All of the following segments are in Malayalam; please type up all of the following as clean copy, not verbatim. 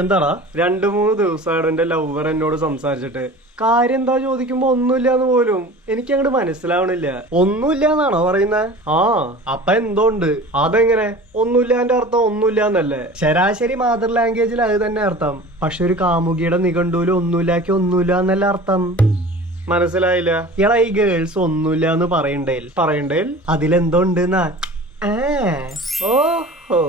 എന്താടാ 2-3 ദിവസമായിട്ട് എന്റെ ലവർ എന്നോട് സംസാരിച്ചിട്ട് കാര്യം എന്താ ചോദിക്കുമ്പോ ഒന്നുമില്ലാന്ന് പോലും എനിക്ക് അങ്ങോട്ട് മനസ്സിലാവണില്ല. ഒന്നുമില്ലാന്നാണോ പറയുന്നത്? ആ അപ്പൊ എന്തോണ്ട്? അതെങ്ങനെ ഒന്നുമില്ലാന്റെ അർത്ഥം ഒന്നുമില്ലാന്നല്ലേ? ശരാശരി മാതൃ ലാംഗ്വേജിൽ അത് തന്നെ അർത്ഥം. പക്ഷെ ഒരു കാമുകിയുടെ നിഘണ്ടുവില് ഒന്നുമില്ലാക്കി ഒന്നുമില്ല എന്നല്ല അർത്ഥം. മനസ്സിലായില്ല? എടാ ഈ ഗേൾസ് ഒന്നുമില്ല എന്ന് പറയണ്ടേ അതിലെന്തോണ്ട്? ഓഹോ,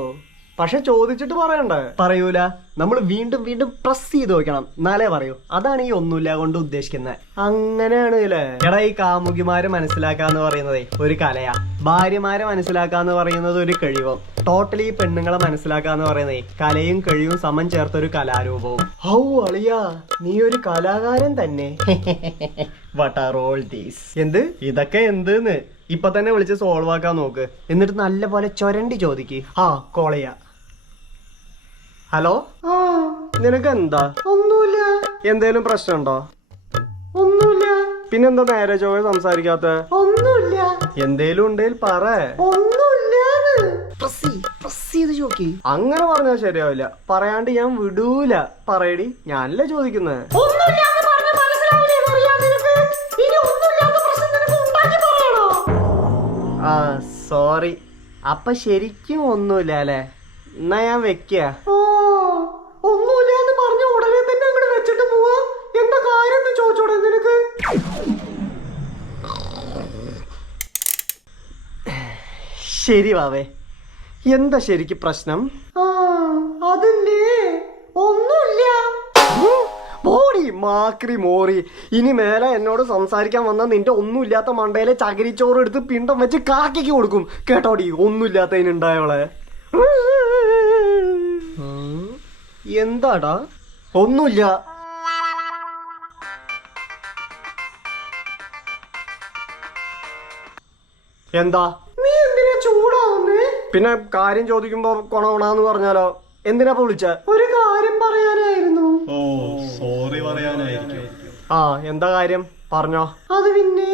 പക്ഷെ ചോദിച്ചിട്ട് പറയണ്ടേ? പറയൂല. നമ്മൾ വീണ്ടും വീണ്ടും പ്രസ് ചെയ്ത് നോക്കണം, എന്നാലേ പറയൂ. അതാണ് ഈ ഒന്നുമില്ല കൊണ്ട് ഉദ്ദേശിക്കുന്നത്. അങ്ങനെയാണ് അല്ലേ? എടാ ഈ കാമുകിമാരെ മനസ്സിലാക്കാന്ന് പറയുന്നതേ ഒരു കലയാ. ഭാര്യമാരെ മനസ്സിലാക്കാന്ന് പറയുന്നത് ഒരു കഴിവും. ടോട്ടലി ഈ പെണ്ണുങ്ങളെ മനസ്സിലാക്കാന്ന് പറയുന്നേ കലയും കഴിവും സമം ചേർത്തൊരു കലാരൂപവും. ഹൗ അളിയാ, നീ ഒരു കലാകാരൻ തന്നെ. What are all these? എന്ത് ഇതൊക്കെ എന്തെന്ന് ഇപ്പൊ തന്നെ വിളിച്ച് സോൾവ് ആക്കാൻ നോക്ക്. എന്നിട്ട് നല്ല പോലെ ചൊരണ്ടി ചോദിക്ക്. കോളയാ. ഹലോ, നിനക്ക് എന്താ? ഒന്നുമില്ല. എന്തേലും പ്രശ്നമുണ്ടോ? ഒന്നുമില്ല. പിന്നെന്താ നേരെ ചൊവ്വേ സംസാരിക്കാത്ത? ഒന്നുമില്ല. എന്തേലും ഉണ്ടേൽ പറ. അങ്ങനെ പറഞ്ഞാൽ ശരിയാവില്ല. പറയാണ്ട് ഞാൻ വിടൂല. പറയടി, ഞാനല്ലേ ചോദിക്കുന്നത്. സോറി. അപ്പൊ ശരിക്കും ഒന്നുമില്ല അല്ലേ? എന്നാ ഞാൻ വെക്ക. ഒന്നുമില്ലാന്ന് പറഞ്ഞ ഉടനെ തന്നെ അങ്ങോട്ട് വെച്ചിട്ട് പോവാ. എന്താ കാര്യം ചോദിച്ചോടെ നിനക്ക്? ശരി വാവേ, എന്താ ശരിക്ക് പ്രശ്നം? അതില്ലേ ഒന്നുമില്ല. മോടി മാക്രി മോറി. ഇനി മേലെ എന്നോട് സംസാരിക്കാൻ വന്ന നിന്റെ ഒന്നുമില്ലാത്ത മണ്ടയിലെ ചകിരിച്ചോറ് എടുത്ത് പിണ്ടം വെച്ച് കാക്കിക്ക് കൊടുക്കും കേട്ടോടി, ഒന്നുമില്ലാത്തതിനുണ്ടായവളെ. എന്താടാ? ഒന്നുമില്ല. എന്താ നീ എന്തിനാ ചൂടാവുന്നേ? പിന്നെ കാര്യം ചോദിക്കുമ്പോ കൊണോണാന്ന് പറഞ്ഞാലോ? എന്തിനാ വിളിച്ച? ഒരു കാര്യം പറയാനായിരുന്നു. ഓ, സോറി പറയാനായിരിക്കും. എന്താ കാര്യം പറഞ്ഞോ? അത് പിന്നെ